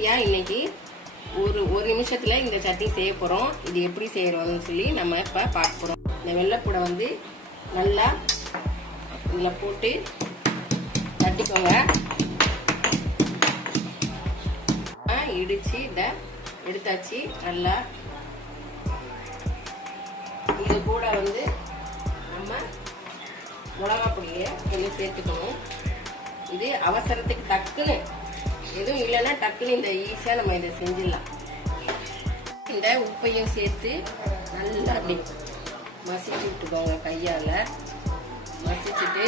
ஈஸியா இன்னைக்கு ஒரு நிமிஷத்துல இந்த சட்னி செய்ய போறோம். இது எப்படி செய்யறோம்னு சொல்லி நம்ம இப்ப பார்க்க போறோம். இந்த வெள்ளைப்பூடை வந்து நல்லா இதுல போட்டு தட்டிக்கோங்க. இடிச்சு இத எடுத்தாச்சு. நல்லா இது கூட வந்து நம்ம மிளகா பொடியை கொஞ்சம் சேர்த்துக்கணும். இது அவசரத்துக்கு டக்குன்னு எதுவும் இல்லைன்னா டக்குன்னு இந்த ஈஸியா நம்ம இதை செஞ்சிடலாம். இந்த உப்பையும் சேர்த்து நல்லா அப்படி மசிச்சு விட்டுக்கோங்க. கையால மசிச்சுட்டு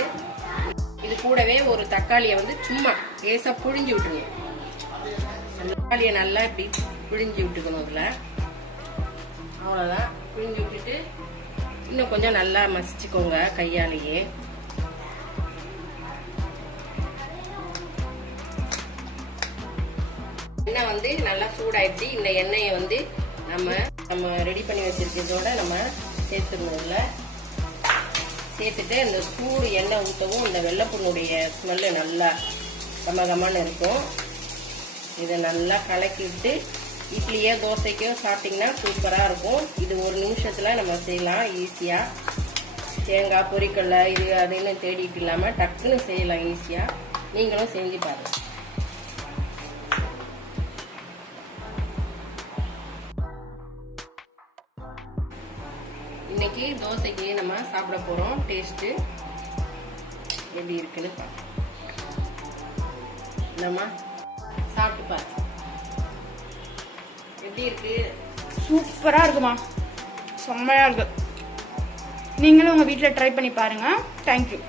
இது கூடவே ஒரு தக்காளியை வந்து சும்மா லேசா புழிஞ்சு விட்டுருங்க. தக்காளியை நல்லா இப்படி புழிஞ்சு விட்டுக்கணும். இதுல அவ்வளவுதான். புழிஞ்சு விட்டுட்டு இன்னும் கொஞ்சம் நல்லா மசிச்சுக்கோங்க கையாலேயே. எண்ணெய் வந்து நல்லா சூடாயிடுச்சு. இந்த எண்ணெயை வந்து நம்ம ரெடி பண்ணி வச்சிருக்கிறதோட நம்ம சேர்த்துக்கணும். இதுல சேர்த்துட்டு இந்த சூடு எண்ணெய் ஊற்றவும் இந்த வெள்ளைப்பூனுடைய ஸ்மெல்லு நல்லா கமகமான்னு இருக்கும். இதை நல்லா கலக்கிட்டு இட்லியோ தோசைக்கோ சாப்பிட்டீங்கன்னா சூப்பராக இருக்கும். இது ஒரு நிமிஷத்துல நம்ம செய்யலாம் ஈஸியா. தேங்காய் பொரிக்கல்ல இது அதுன்னு தேடிட்டு இல்லாமல் டக்குன்னு செய்யலாம் ஈஸியா. நீங்களும் செஞ்சு பாருங்க. இன்னைக்கு தோசைக்கு நம்ம சாப்பிட போறோம். டேஸ்ட் எப்படி இருக்குன்னு பார்க்கலாம். நம்ம சாப்பிட்டு பாருங்க எப்படி இருக்கு. சூப்பரா இருக்குமா, செம்மையா இருக்கு. நீங்களும் உங்க வீட்டில் ட்ரை பண்ணி பாருங்க. தேங்க்யூ.